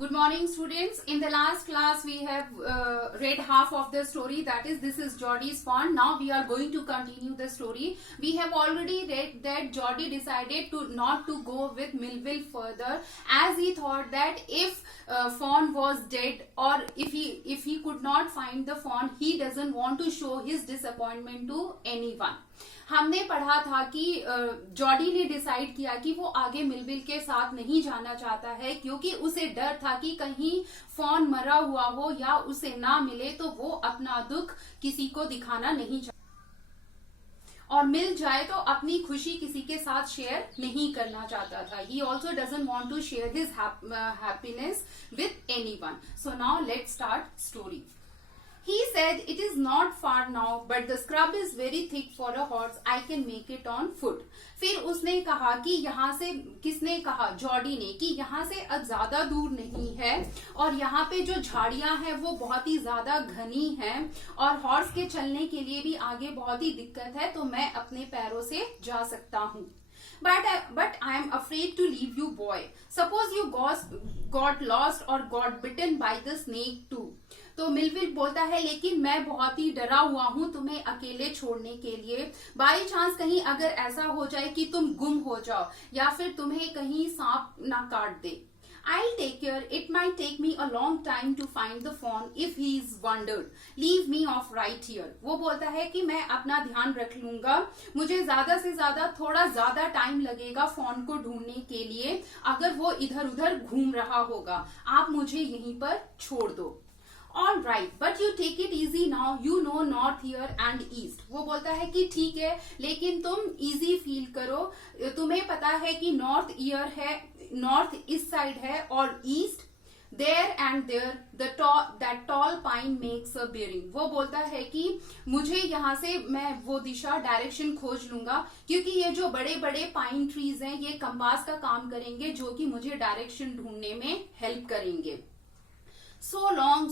Good morning, students. In the last class, we have read half of the story. That is, this is Geordie's fawn. Now we are going to continue the story. We have already read that Geordie decided to not to go with Melville further, as he thought that if fawn was dead or if he could not find the fawn, he doesn't want to show his disappointment to anyone. हमने पढ़ा था कि Jordi ने decide किया कि वो आगे Millville के साथ नहीं जाना चाहता है, क्योंकि उसे डर था कि कहीं फॉन मरा हुआ हो या उसे ना मिले तो वो अपना दुख किसी को दिखाना नहीं चाहता, और मिल जाए तो अपनी खुशी किसी के साथ शेयर नहीं करना चाहता था. He also doesn't want to share his happiness with anyone. So now let's start story. He said, "It is not far now, but the scrub is very thick for a horse. I can make it on foot." फिर उसने कहा कि यहाँ से, किसने कहा? Jordi ने, कि यहाँ से अब ज्यादा दूर नहीं है और यहाँ पे जो झाड़ियां हैं वो बहुत ही ज्यादा घनी हैं और हॉर्स के चलने के लिए भी आगे बहुत ही दिक्कत है, तो मैं अपने पैरों से जा सकता हूँ. But I am afraid to leave you, boy. Suppose you got lost or got bitten by the snake too. तो मिलविल बोलता है, लेकिन मैं बहुत ही डरा हुआ हूँ तुम्हें अकेले छोड़ने के लिए. बाई चांस कहीं अगर ऐसा हो जाए कि तुम गुम हो जाओ या फिर तुम्हें कहीं सांप ना काट दे. I'll take care. It might take me a long time to find the fawn if he's wandered. Leave me off right here. वो बोलता है कि मैं अपना ध्यान रख लूंगा, मुझे ज्यादा से ज्यादा थोड़ा ज्यादा टाइम लगेगा फॉन को ढूंढने के लिए अगर वो इधर उधर घूम रहा होगा. आप मुझे यहीं पर छोड़ दो. All right, but you take it easy now. You know north here and east. वो बोलता है कि ठीक है, लेकिन तुम easy feel करो. तुम्हें पता है कि नॉर्थ ईयर है, नॉर्थ इस साइड है, और east there and there that tall pine makes a bearing. वो बोलता है कि मुझे यहाँ से मैं वो दिशा डायरेक्शन खोज लूंगा, क्योंकि ये जो बड़े बड़े पाइन ट्रीज हैं ये कंपास का काम करेंगे, जो कि मुझे डायरेक्शन ढूंढने में हेल्प करेंगे. So long,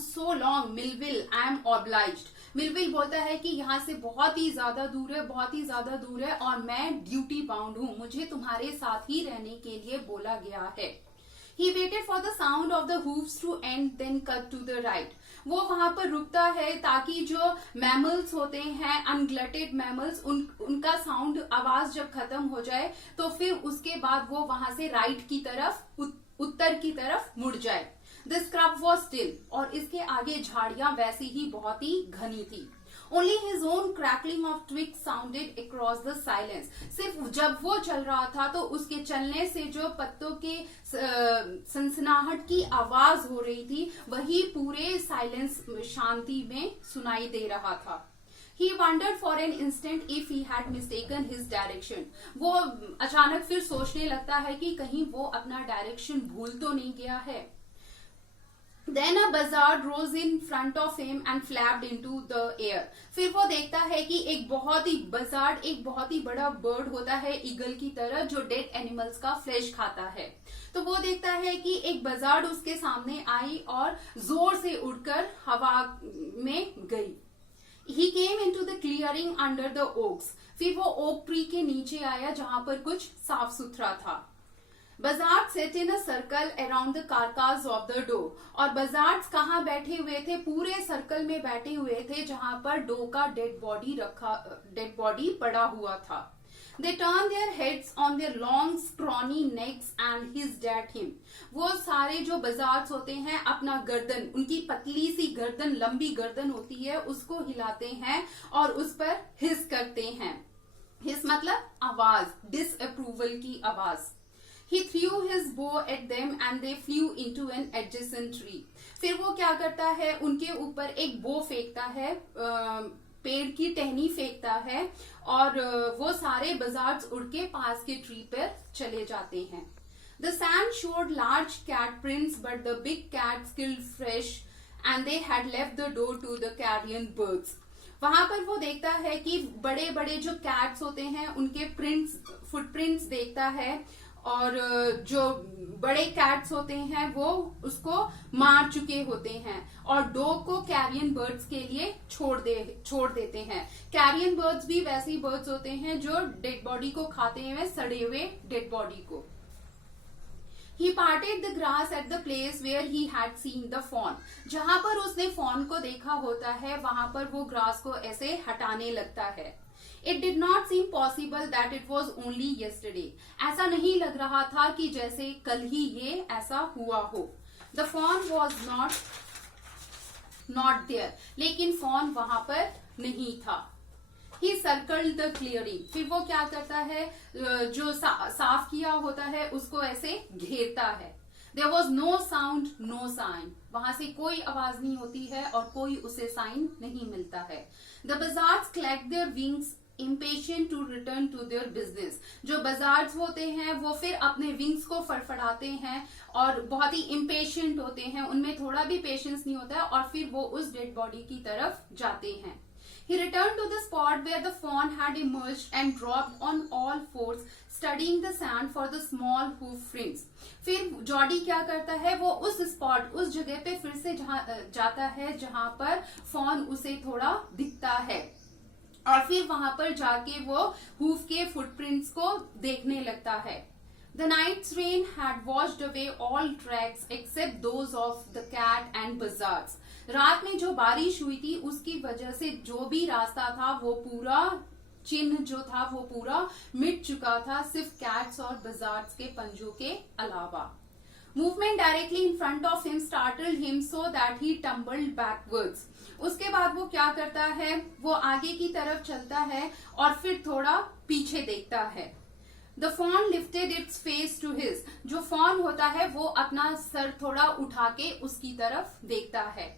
Melville, I am obliged. Millville बोलता है कि यहाँ से बहुत ही ज्यादा दूर है, बहुत ही ज्यादा दूर है, और मैं ड्यूटी बाउंड हूँ, मुझे तुम्हारे साथ ही रहने के लिए बोला गया है. He waited for the sound of the hooves to end, then cut to the right. वो वहां पर रुकता है ताकि जो मैमल्स होते हैं, अनग्लटेड मैमल्स, उनका साउंड, आवाज जब खत्म हो जाए तो फिर उसके बाद वो वहां से राइट की तरफ, उत्तर की तरफ मुड़ जाए. The scrub was still, और इसके आगे झाड़ियां वैसी ही बहुत ही घनी थी. Only his own crackling of twigs sounded across the silence. सिर्फ जब वो चल रहा था तो उसके चलने से जो पत्तों के सनसनाहट की आवाज हो रही थी वही पूरे साइलेंस, शांति में सुनाई दे रहा था. He wondered for an instant if he had mistaken his direction. वो अचानक फिर सोचने लगता है कि कहीं वो अपना डायरेक्शन भूल तो नहीं गया है. Then a buzzard rose in front of him and flapped into the air. फिर वो देखता है कि एक बहुत ही बजार्ड, एक बहुत ही बड़ा बर्ड होता है ईगल की तरह, जो डेड एनिमल्स का फ्लैश खाता है. तो वो देखता है कि एक बजार्ड उसके सामने आई और जोर से उड़कर हवा में गई. He came into the clearing under the oaks. फिर वो ओक ट्री के नीचे आया जहां पर कुछ साफ सुथरा था. Buzzards sat in a circle around the carcass of the doe. और buzzards कहाँ बैठे हुए थे? पूरे सर्कल में बैठे हुए थे जहां पर डो का डेड बॉडी पड़ा हुआ था. They turned their heads on their long scrawny necks and hissed at him. वो सारे जो buzzards होते हैं अपना गर्दन, उनकी पतली सी गर्दन, लंबी गर्दन होती है, उसको हिलाते हैं और उस पर हिस करते हैं. हिस मतलब आवाज, डिसअप्रूवल की आवाज. He threw his bow at them and they flew into an adjacent tree. फिर वो क्या करता है, उनके ऊपर एक बो फेंकता है, पेड़ की टहनी फेंकता है, और वो सारे बजार्ड्स उड़ के पास के ट्री पर चले जाते हैं. The sand showed large cat prints, but the big cats killed fresh and they had left the door to the carrion birds. वहां पर वो देखता है कि बड़े बड़े जो कैट्स होते हैं उनके प्रिंट्स, फुटप्रिंट्स देखता है, और जो बड़े कैट्स होते हैं वो उसको मार चुके होते हैं और डॉग को कैरियन बर्ड्स के लिए छोड़ देते हैं. कैरियन बर्ड्स भी वैसे ही बर्ड्स होते हैं जो डेड बॉडी को खाते हैं, सड़े हुए डेड बॉडी को. He parted the grass at the place where he had seen the fawn. जहां पर उसने फॉन को देखा होता है वहां पर वो ग्रास को ऐसे हटाने लगता है. It did not seem possible that it was only yesterday. ऐसा नहीं लग रहा था कि जैसे कल ही ये ऐसा हुआ हो. The fawn was not there. लेकिन फॉन वहां पर नहीं था. He circled the clearing. फिर वो क्या करता है, जो साफ किया होता है उसको ऐसे घेरता है. There was no sound, no sign. वहां से कोई आवाज नहीं होती है और कोई उसे साइन नहीं मिलता है. The buzzards clapped their wings, impatient to return to their business. जो buzzards होते हैं वो फिर अपने wings को फड़फड़ाते हैं और बहुत ही impatient होते हैं, उनमें थोड़ा भी patience नहीं होता है और फिर वो उस dead body की तरफ जाते हैं. He returned to the spot where the fawn had emerged and dropped on all fours, studying the sand for the small hoof prints. फिर जॉडी क्या करता है, वो उस स्पॉट, उस जगह पे फिर से जाता है जहां पर फॉन उसे थोड़ा दिखता है और फिर वहां पर जाके वो हूफ के फुटप्रिंट्स को देखने लगता है. The night's rain had washed away all tracks except those of the cat and buzzards. रात में जो बारिश हुई थी उसकी वजह से जो भी रास्ता था वो पूरा चिन्ह जो था वो पूरा मिट चुका था, सिर्फ कैट्स और बजार्ड्स के पंजों के अलावा. Movement directly in front of him startled him so that he tumbled backwards. उसके बाद वो क्या करता है, वो आगे की तरफ चलता है और फिर थोड़ा पीछे देखता है. The fawn lifted its face to his. जो fawn होता है वो अपना सर थोड़ा उठा के उसकी तरफ देखता है.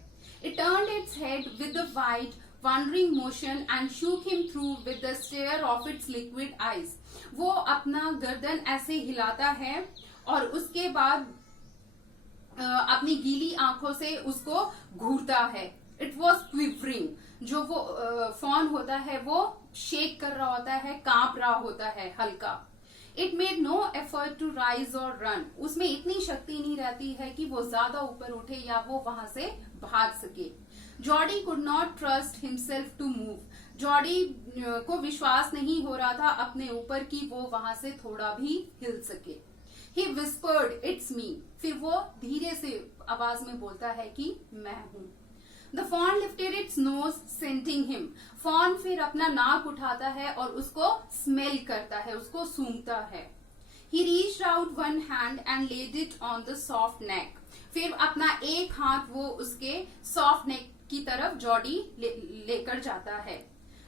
It turned its head with a wide, wandering motion and shook him through with the stare of its liquid eyes. वो अपना गर्दन ऐसे हिलाता है और उसके बाद अपनी गीली आंखों से उसको घूरता है. It was quivering. जो वो fawn होता है वो शेक कर रहा होता है, कांप रहा होता है हल्का. It made no effort to rise or run. उसमें इतनी शक्ति नहीं रहती है कि वो ज्यादा ऊपर उठे या वो वहां से भाग सके. Jordi could not trust himself to move. Jordi को विश्वास नहीं हो रहा था अपने ऊपर कि वो वहां से थोड़ा भी हिल सके. He whispered, "It's me." फिर वो धीरे से आवाज में बोलता है कि मैं हूं. The fawn lifted its nose, scenting him. Fawn फिर अपना नाक उठाता है और उसको स्मेल करता है, उसको सूंघता है. He reached out one hand and laid it on the soft neck. फिर अपना एक हाथ वो उसके soft neck की तरफ जॉडी लेकर जाता है.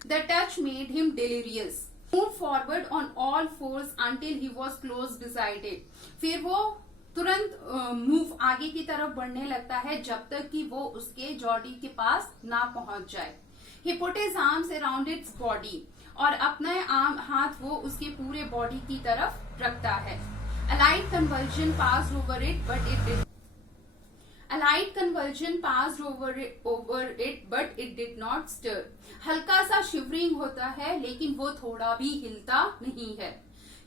The touch made him delirious. Moved forward on all fours until he was close beside it. फिर वो तुरंत मूव आगे की तरफ बढ़ने लगता है जब तक कि वो उसके जॉडी के पास ना पहुंच जाए. He put his arms around its body. और अपने हाथ वो उसके पूरे बॉडी की तरफ रखता है. A light convulsion passed over it, but it did not stir. हल्का सा शिवरिंग होता है लेकिन वो थोड़ा भी हिलता नहीं है.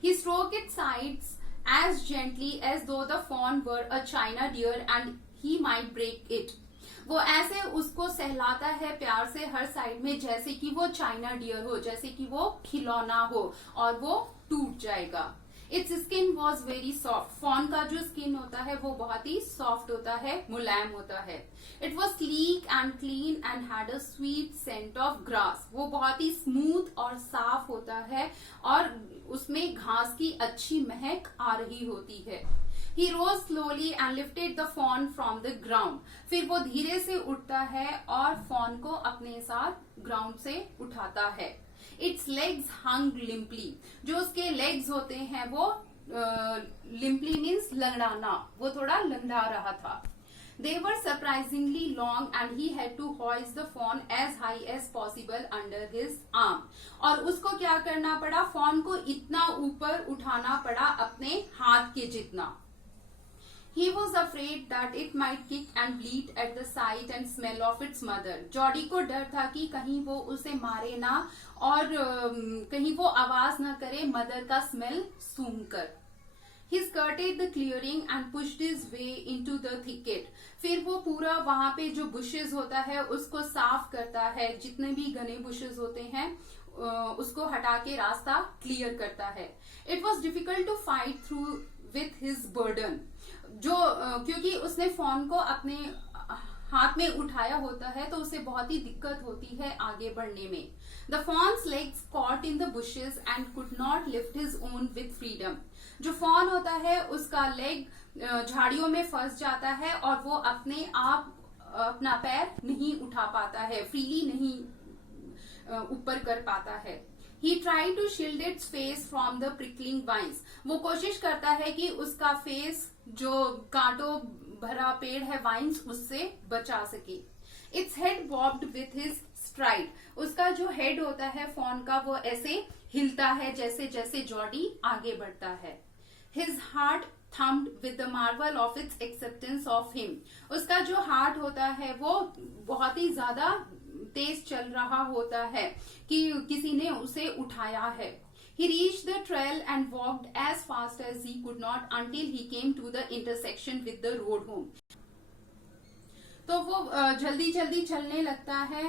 He stroked its sides as gently as though the fawn were a china deer and he might break it. वो ऐसे उसको सहलाता है प्यार से हर साइड में जैसे कि वो चाइना डियर हो, जैसे कि वो खिलौना हो और वो टूट जाएगा. Its skin was very soft. Fawn का जो स्किन होता है वो बहुत ही सॉफ्ट होता है, मुलायम होता है. It was sleek and clean and had a sweet scent of grass. वो बहुत ही स्मूथ और साफ होता है और उसमें घास की अच्छी महक आ रही होती है. He rose slowly and lifted the fawn from the ground. फिर वो धीरे से उठता है और फॉन को अपने साथ ग्राउंड से उठाता है. Its legs hung limply. जो उसके legs होते हैं वो limply means लंगड़ाना, वो थोड़ा लंगड़ा रहा था. They were surprisingly long and he had to hoist the fawn as high as possible under his arm. और उसको क्या करना पड़ा, फॉन को इतना ऊपर उठाना पड़ा अपने हाथ के जितना. He was afraid that it might kick and bleat at the sight and smell of its mother. Jordi को डर था कि कहीं वो उसे मारे ना और कहीं वो आवाज ना करे मदर का smell सूंघकर. He skirted the clearing and pushed his way into the thicket. फिर वो पूरा वहां पे जो bushes होता है उसको साफ करता है, जितने भी घने bushes होते हैं उसको हटा के रास्ता क्लियर करता है. It was difficult to fight through with his burden. क्योंकि उसने फॉन को अपने हाथ में उठाया होता है तो उसे बहुत ही दिक्कत होती है आगे बढ़ने में. The fawns legs caught in the bushes and could not lift his own with freedom. जो फॉन होता है उसका लेग झाड़ियों में फंस जाता है और वो अपने आप अपना पैर नहीं उठा पाता है, फ्रीली नहीं ऊपर कर पाता है. He tried to shield its face from the prickling vines. वो कोशिश करता है कि उसका फेस जो कांटों भरा पेड़ है वाइन्स उससे बचा सके. Its head bobbed with his stride. उसका जो हेड होता है फॉन का वो ऐसे हिलता है जैसे जैसे जॉडी आगे बढ़ता है. His heart thumped with the marvel of its acceptance of him. उसका जो हार्ट होता है वो बहुत ही ज्यादा तेज चल रहा होता है कि किसी ने उसे उठाया है. He reached the trail and walked as fast as he could not until he came to the intersection with the road home. तो वो जल्दी जल्दी चलने लगता है,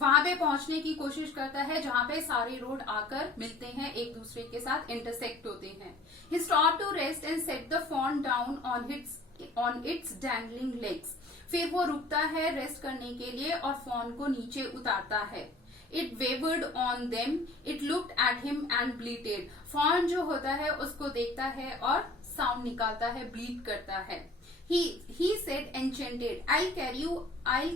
वहां पे पहुंचने की कोशिश करता है जहां पे सारे रोड आकर मिलते हैं, एक दूसरे के साथ इंटरसेक्ट होते हैं. He stopped to rest and set the fawn down on its dangling legs. फिर वो रुकता है रेस्ट करने के लिए और फॉन को नीचे उतारता है. It wavered on them. It looked at him and bleated. Fawn जो होता है उसको देखता है और साउंड निकालता है, ब्लीट करता है. He said enchanted, I'll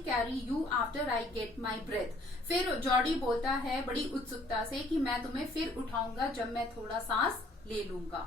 carry you after I get my breath. फिर जॉडी बोलता है बड़ी उत्सुकता से कि मैं तुम्हें फिर उठाऊंगा जब मैं थोड़ा सांस ले लूंगा.